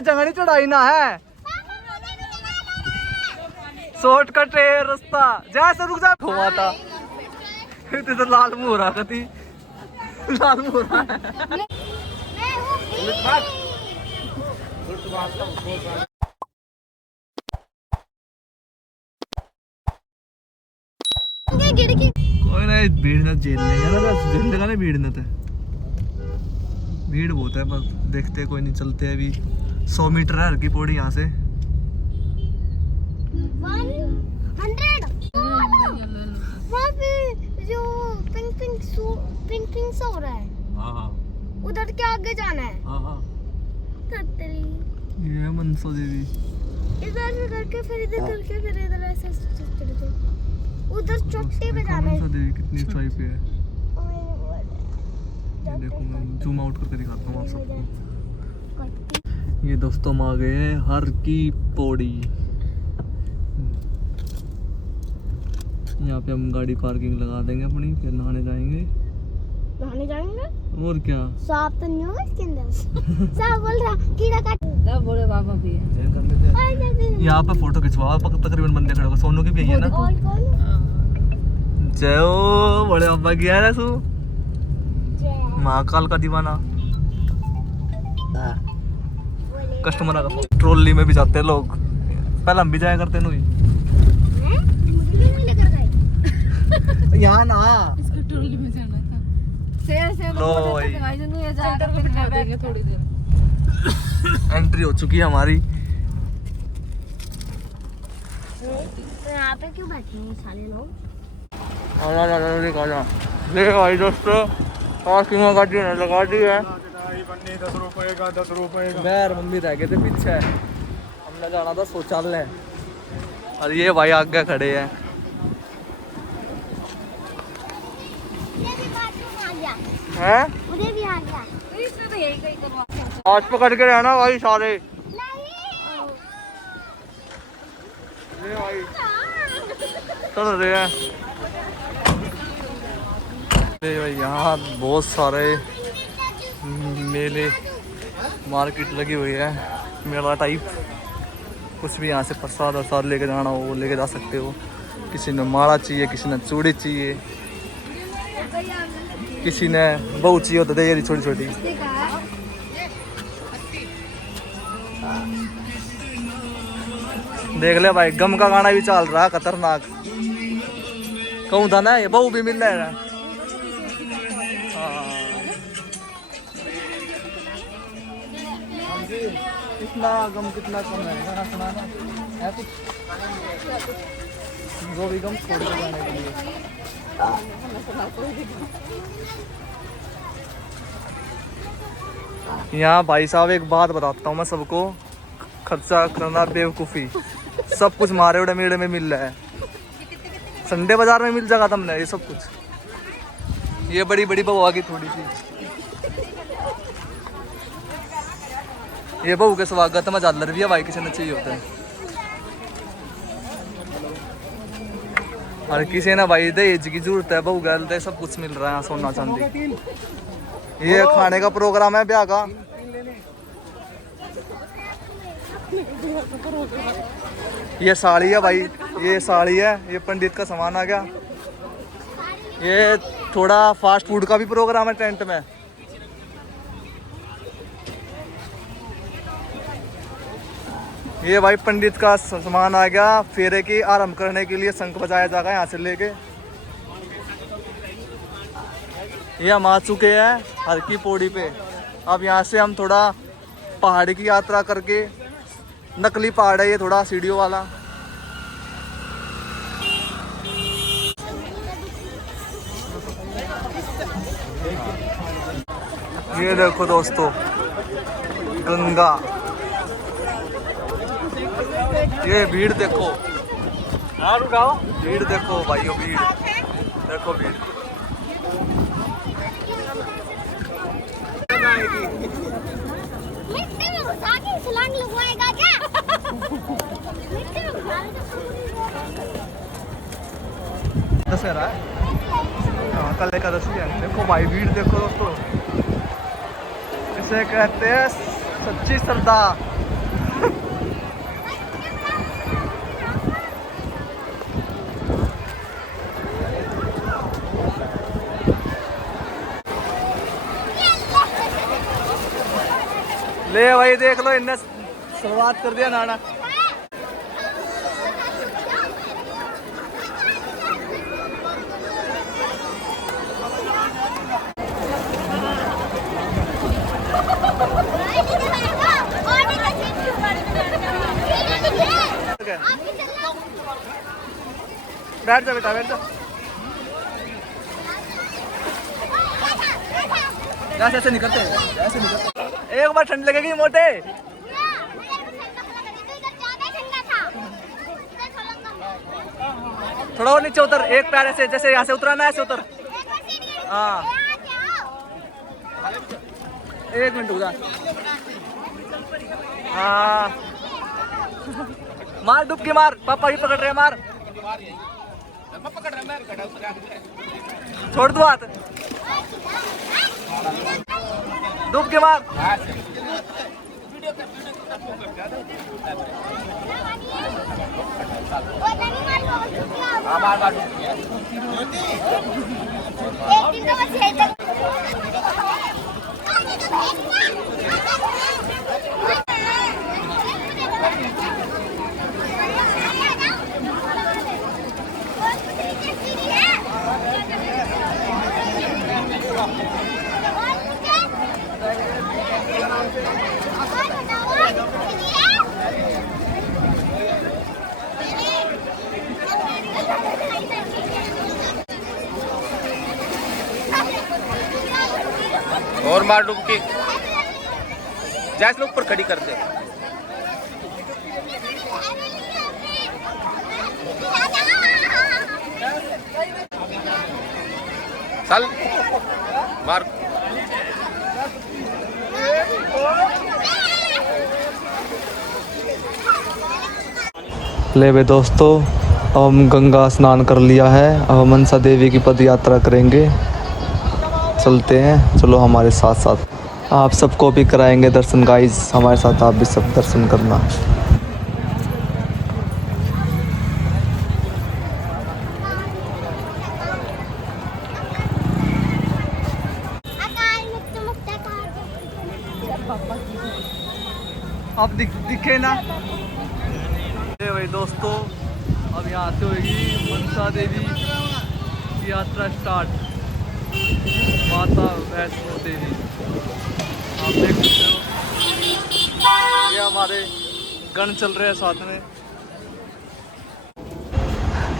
जंगली चढ़ाई ना है, शॉर्टकट है रास्ता। जैसे रुक जा माता तो लाल मुंह हो रहा कति लाल मुंह हो रहा है। कोई ना भीड़ न झेल लेगा ना, झेल लेगा ना भीड़ न। तो भीड़ बहुत है, बस देखते कोई नहीं, चलते हैं अभी। 100 मीटर है हर की पौड़ी यहाँ से। 100 वहाँ पे जो पिंक पिंक सा हो रहा है, उधर के आगे जाना है। ये मनसा देवी इधर से करके फिर इधर करके फिर इधर ऐसे चढ़ते, उधर चोटी पे जाना है। मनसा देवी कितनी ऊंचाई पे है, ये देखो मैं जूम आउट करके दिखाता हूँ आप सबको। ये दोस्तों हम आ गए हैं हर की पौड़ी। यहाँ पे हम गाड़ी पार्किंग लगा देंगे अपनी, फिर नहाने जाएंगे। और क्या सांप तो नहीं होगा इसके अंदर? सांप बोल रहा कीड़ा काट बोले बाबा भी है। यहाँ पे फोटो खिंचवा तकरीबन बंदे खड़े होगा। सोनू की भी है ना। जय हो बड़े बाबा की है ना सु महाकाल का दीवाना। कस्टमर का ट्रॉली में भी जाते हैं लोग, पहले हम भी जाया करते नु यहाँ ना। इसको ट्रॉली में जाना था। लो भाई थोड़ी देर एंट्री हो चुकी है हमारी। तो यहाँ पे क्यों बैठे हैं सारे लोग? देख भाई दोस्तों, पार्किंग में गाड़ी लगा दी है। 10 रुपए का 10 रुपए का। बैर मम्मी रह गए थे पीछे, हमने जाना था शौचालय और ये भाई आगे खड़े हैं। हैं? मुझे भी आ गया। इसमें तो यही कहीं करवा। हाथ पकड़ के रहना भाई सारे। ये भाई चल रहे हैं। ये भाई यहाँ बहुत सारे मेले मार्केट लगी हुई है, मेला टाइप। कुछ भी यहाँ से प्रसाद वरसाद लेके जाना हो वो लेके जा सकते हो। किसी ने माला चाहिए, किसी ने चूड़ी चाहिए, किसी ने बहुत चाहिए होता है ये छोटी छोटी। देख ले भाई गम का गाना भी चल रहा है खतरनाक। कहूँ था ना ये बहू भी मिल रहा है। कितना गम कितना कम है गाना सुनाना है कुछ जो भी गम छोड़ के जाने के लिए। यहाँ भाई साहब एक बात बताता हूँ मैं सबको, खर्चा करना बेवकूफ़ी। सब कुछ मारे उड़े मेड़े में मिल रहा है। संडे बाजार में मिल जाएगा तुमने ये सब कुछ। ये बड़ी बड़ी बहू आ गई थोड़ी सी। ये बहू के स्वागत में झालर भी है भाई, किसी ने चाहिए होता है। और किसी ने भाई दहेज की जरूरत है, बहू गल सब कुछ मिल रहा है, सोना चांदी। ये खाने का प्रोग्राम है ब्याह का। ये साड़ी है भाई, ये साड़ी है, ये पंडित का सामान आ गया। ये थोड़ा फास्ट फूड का भी प्रोग्राम है टेंट में। ये भाई पंडित का सामान आ गया, फेरे की आरंभ करने के लिए शंख बजाया जाएगा यहाँ से लेके। ये हम आ चुके हैं हर की पौड़ी पे। अब यहाँ से हम थोड़ा पहाड़ी की यात्रा करके, नकली पहाड़ है ये थोड़ा सीढ़ियों वाला। ये देखो दोस्तों गंगा, ये भीड़ देखो, भीड़ देखो भाइयों, भीड़ देखो, भीड़। मिट्टी में घुसा के छलांग लगवाएगा क्या? मिट्टी में घुसा दशहरा है, हाँ कल एकादशी है। देखो भाई भीड़ देखो दोस्तों, इसे कहते हैं सच्ची श्रद्धा। ले भाई देख लो, इनने शुरुआत कर दिया नाना। बैठ जा बेटा, बैठ जा। ऐसे निकलते हैं, ऐसे निकलते। एक बार ठंड लगेगी मोटे। थोड़ा और नीचे उतर, एक पैर ऐसे, जैसे यहाँ से उतरा ना ऐसे उतर। हाँ 1 मिनट रुक जा। हाँ मार डुबकी मार, पापा ही पकड़ रहे, मार। छोड़ दो हाथ, डुबकी मार। और मार डुबकी, जैसे लोग ऊपर खड़ी कर दे। चल मार। ले बे दोस्तों, अब हम गंगा स्नान कर लिया है। अब हम मनसा देवी की पद यात्रा करेंगे। चलते हैं, चलो हमारे साथ साथ। आप सबको भी कराएंगे दर्शन गाइस, हमारे साथ आप भी सब दर्शन करना। अब दिखे ना। भाई दोस्तों, अब यहाँ से होगी मनसा देवी की यात्रा स्टार्ट। माता वैष्णो देवी आप देख सकते हो, ये हमारे गण चल रहे हैं साथ में।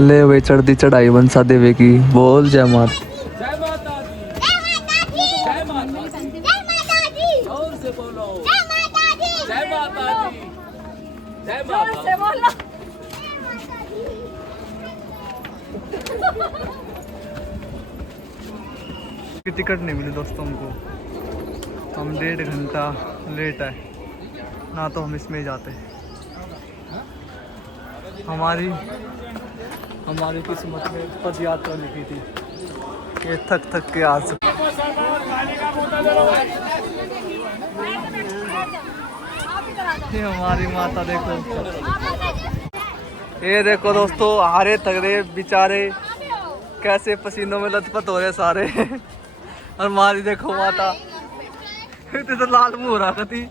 ले भाई चढ़ दी चढ़ाई मनसा देवी की। बोल जय माता। जय माता दी, जय माता दी, जय माता दी, जोर से बोलो, जय माता दी, जय माता दी, जय माता से बोलो। की टिकट नहीं मिली दोस्तों हमको, हम 1.5 घंटा लेट है ना, तो हम इसमें ही जाते। हमारी किस्मत में पद यात्रा लिखी थी। ये थक थक के आज ये हमारी माता देखो, ये देखो दोस्तों, हारे थक रहे बेचारे, कैसे पसीनों में लथपथ हो रहे सारे। और हमारी देखो माता, इतने तो लाल मुंह हो रहा थी,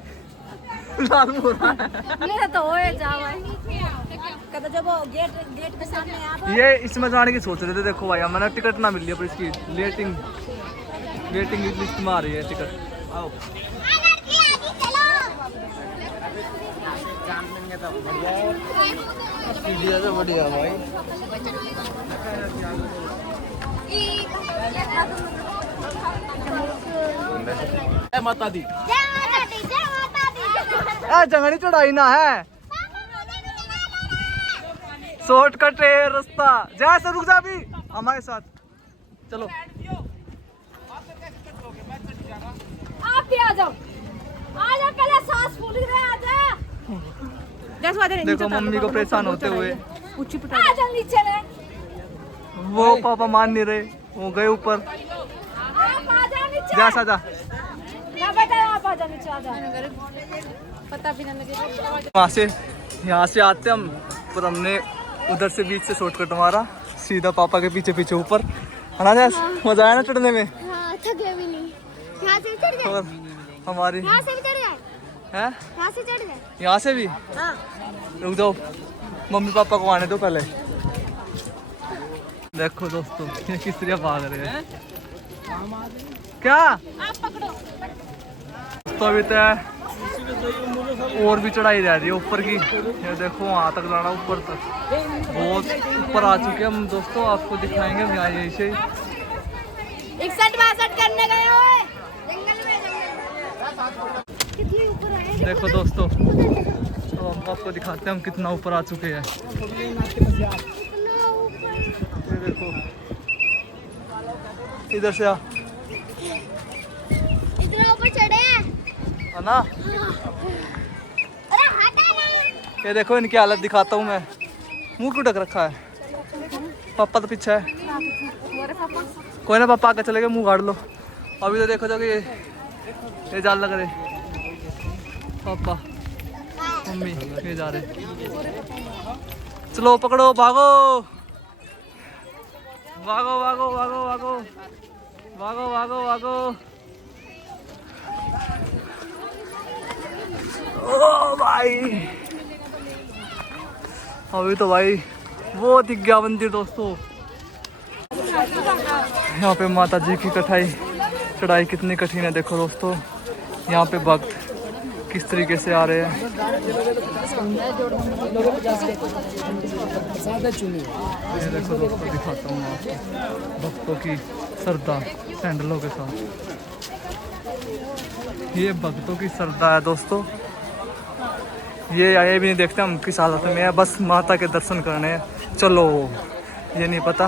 लाल मुंह हो रहा है। ये तो होए जावे कदा जब गेट के सामने आ ये इसमें जाने की सोच रहे थे। देखो भाई मैंने टिकट ना मिल रही है, पर इसकी वेटिंग लिस्ट में आ रही है टिकट। आओ बढ़िया भाई। जय माता दी, जंगली चढ़ाई ना है, शॉर्टकट है रास्ता। जैसे रुक जा भी हमारे साथ, चलो आप भी आ जाओ पहले सांस फूल रहे आ जा। देखो मम्मी को परेशान होते हुए, आ जा नीचे ले, वो पापा मान नहीं रहे, वो गए ऊपर। आप आ जा नीचे, जा सा जा, ना बेटा आप आ जा नीचे, आ जा। पता भी ना लगे यहाँ से आते हम, पर हमने उधर से बीच से शॉर्टकट मारा, सीधा पापा के पीछे पीछे ऊपर। मजा आया ना चढ़ने में। हाँ, थके भी नहीं। यहाँ से भी चढ़ जाए, और हमारी यहाँ से भी चढ़ जाए। हैं? यहाँ से चढ़ गए। यहाँ से भी? हाँ। रुक जाओ, मम्मी पापा को आने दो पहले। देखो दोस्तों ये किस तरह भाग रहे हैं। क्या आप पकड़ो। तो अभी तो और भी चढ़ाई रह रही है ऊपर की। ये देखो वहाँ तक जाना, ऊपर तक बहुत ऊपर आ चुके हैं हम दोस्तों। आपको दिखाएंगे हम यहाँ यहीं से 61-62 करने गए हुए जंगल में कितने ऊपर आए। देखो दोस्तों, तो हम आपको दिखाते हैं हम कितना ऊपर आ चुके हैं। कितना ऊपर। ये देखो इधर से आ इतना ऊपर चढ़े हैं। है ना। अरे हटा ना। ये देखो इनकी हालत दिखाता हूँ मैं। मुंह क्यों ढक रखा है? पापा तो पीछे है। कोई ना, पापा आगे चले गए, मुंह गाड़ लो। अभी तो देखो तो ये जाल लग रहे। पापा मम्मी ये जा रहे। चलो पकड़ो, भागो भागो भागो भागो भागो भागो भागो भागो। ओ भाई अभी तो भाई वो दिख गया मंदिर दोस्तों। यहाँ पे माता जी की चढ़ाई कितनी कठिन है देखो दोस्तों। यहाँ पे भक्त किस तरीके से आ रहे हैं। ये देखो दोस्तों, दिखाता हूँ आपको भक्तों की श्रद्धा सैंडलों के साथ। ये भक्तों की श्रद्धा है दोस्तों। ये आए भी नहीं देखते हम किस हालत में है, बस माता के दर्शन करने हैं। चलो ये नहीं पता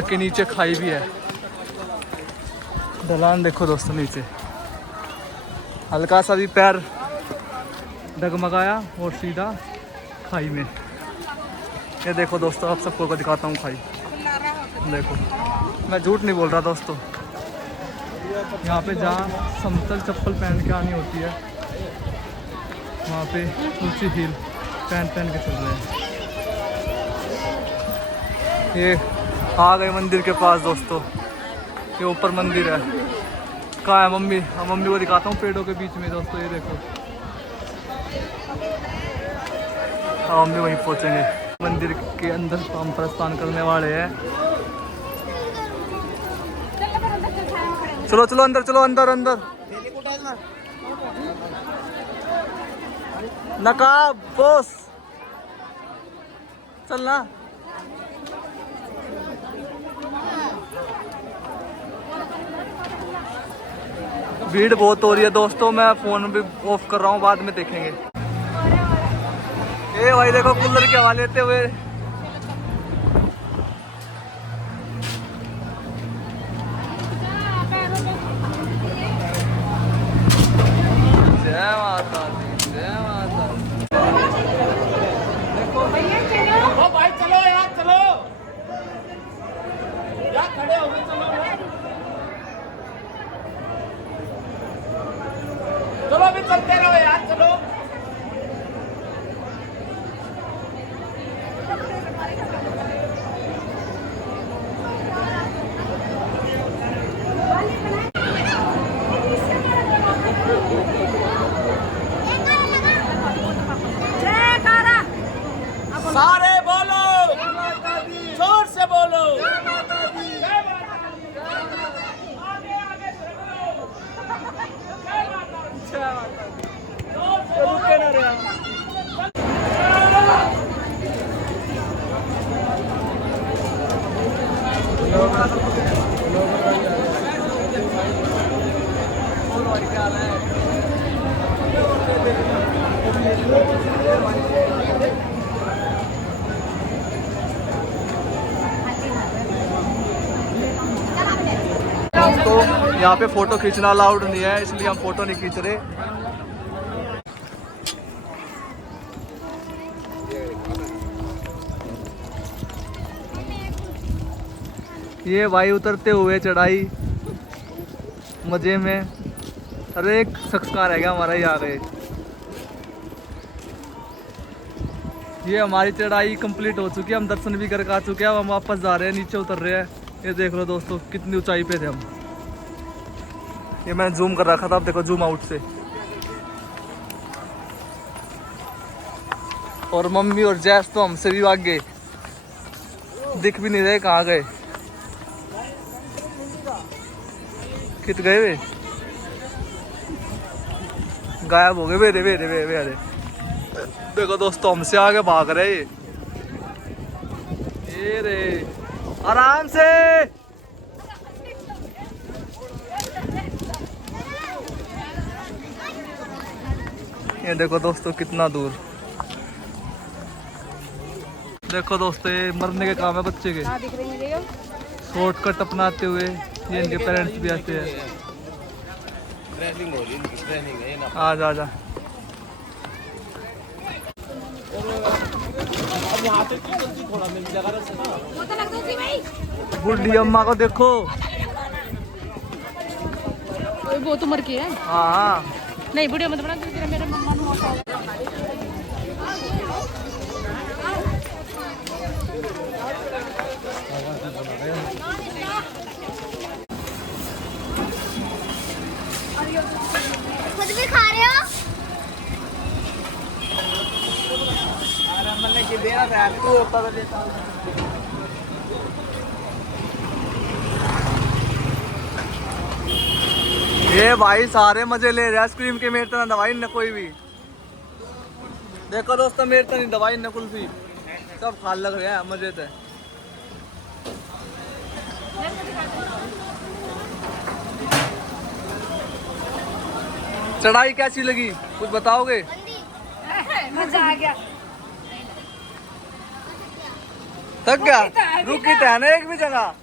कि नीचे खाई भी है। ढलान देखो दोस्तों, नीचे हल्का सा भी पैर डगमगाया और सीधा खाई में। ये देखो दोस्तों, आप सबको को दिखाता हूँ खाई। देखो मैं झूठ नहीं बोल रहा दोस्तों। यहाँ पे जहाँ समतल चप्पल पहन के आनी होती है, वहाँ पे ऊंची हील पहन के चल रहे हैं। ये आ गए मंदिर के पास दोस्तों। ये ऊपर मंदिर है। कहाँ है मम्मी? हाँ मम्मी को दिखाता हूँ पेड़ों के बीच में दोस्तों। ये देखो, हाँ मम्मी वहीं पहुँचेंगे। मंदिर के अंदर हम प्रस्थान करने वाले हैं। चलो चलो अंदर, चलो अंदर अंदर। नकाब बॉस चलना। भीड़ बहुत हो रही है दोस्तों। मैं फोन भी ऑफ कर रहा हूँ, बाद में देखेंगे। ए भाई देखो कूलर की हवा लेते हुए। जय माता दी, जय माता दी। ओ भाई चलो यार, चलो यार, खड़े हो गए, चलो यार। चलो अभी चलते रहो यार, चलो। सारे बोलो, जोर से बोलो। आगे आगे चलो। रुके ना रे। तो यहाँ पे फोटो खींचना अलाउड नहीं है, इसलिए हम फोटो नहीं खींच रहे। ये भाई उतरते हुए चढ़ाई मजे में। अरे एक शख्स का रह गया हमारा ही आ गए। ये हमारी चढ़ाई कंप्लीट हो चुकी है, हम दर्शन भी करके आ चुके हैं। अब हम वापस जा रहे हैं, नीचे उतर रहे हैं। ये देख लो दोस्तों कितनी ऊंचाई पे थे हम। ये मैंने जूम कर रखा था, अब देखो जूम आउट से और मम्मी और जैस तो हमसे भी भाग गए, दिख भी नहीं रहे कहाँ गए, कित गए वे, गायब हो गए मेरे मेरे मेरे मेरे। देखो दोस्तों हमसे आगे भाग रहे ये रे, आराम से। ये देखो दोस्तों कितना दूर। देखो दोस्तों ये मरने के काम है बच्चे के, शॉर्टकट अपनाते हुए ये इनके पेरेंट्स भी आते हैं। ट्रेनिंग हो रही है, ट्रेनिंग है ना। आ जा जा। अब यहाँ से थोड़ा मिल जाएगा ना। वो तो लग दूंगी भाई। बुढ़ी अम्मा को देखो। वो तो मर के है। हाँ नहीं बुढ़िया मत बना, मेरे मम्मा ने मौका खुद भी खा रहे हो? ये भाई सारे मजे ले रहे आइसक्रीम के, मेरे तरह दवाई न कोई भी। देखो दोस्तों मेरे तरह दवाई न कुल्फी, सब खाल लग रहे हैं मजे से। चढ़ाई कैसी लगी कुछ बताओगे? मजा आ गया। थक गया? रुकी तो है ना एक भी जगह।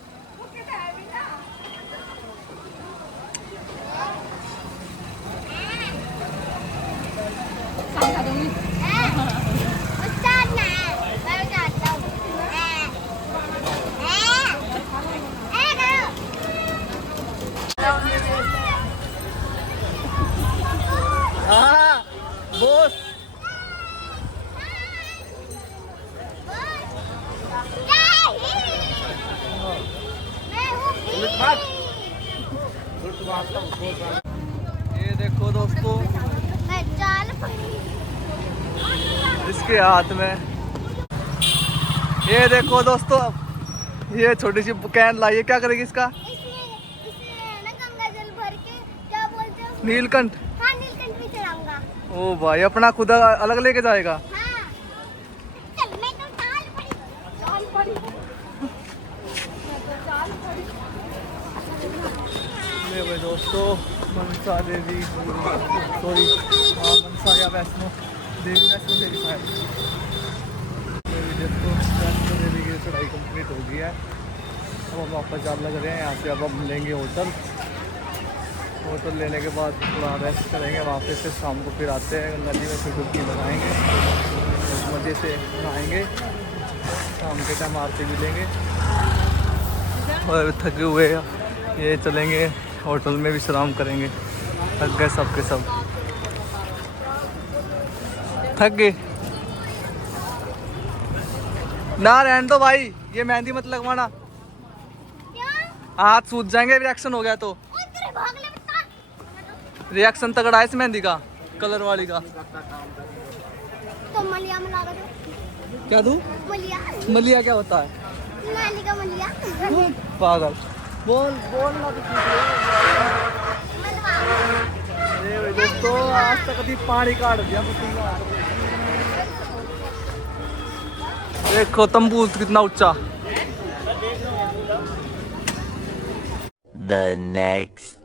हाँ बोस। ये देखो दोस्तों इसके हाथ में, ये देखो दोस्तों ये छोटी सी कैन लाई है, क्या करेगी इसका? इसमें ना गंगा जल भर के, क्या बोलते हैं? नीलकंठ। हाँ नीलकंठ भी चढ़ाऊंगा। ओ भाई अपना खुद अलग लेके जाएगा। हाँ चल मैं तो चाल पड़ी। ये भाई दोस्तों मनसा देवी, सॉरी मनसा या वैष्णो देवी, वैष्णो देवी शायद। दोस्तों वैष्णो देवी की चढ़ाई कंप्लीट हो गई है, अब हम वापस जाने लग रहे हैं। यहाँ से अब हम लेंगे होटल, होटल लेने के बाद थोड़ा रेस्ट करेंगे, वहाँ पे फिर शाम को फिर आते हैं गंगा जी में, फिर डुबकी लगाएंगे, मज़े से नहाएंगे, शाम के टाइम आरती भी लेंगे और थके हुए ये चलेंगे होटल में विश्राम करेंगे। थक गए सब के सब, थक गए ना, रहने दो भाई, ये मेहंदी मत लगवाना, हाथ सूज जाएंगे रिएक्शन हो गया तो। रिएक्शन तगड़ा है इस मेहंदी का, कलर वाली का। तो मलिया में लगा दो। क्या दूं? मलिया। मलिया क्या होता है? नाली का मलिया। पागल बोल बोल ना तो मनवा। अरे भाई दोस्तों आज तक अभी पानी काट दिया पसीना। देखो तंबू कितना ऊंचा। The next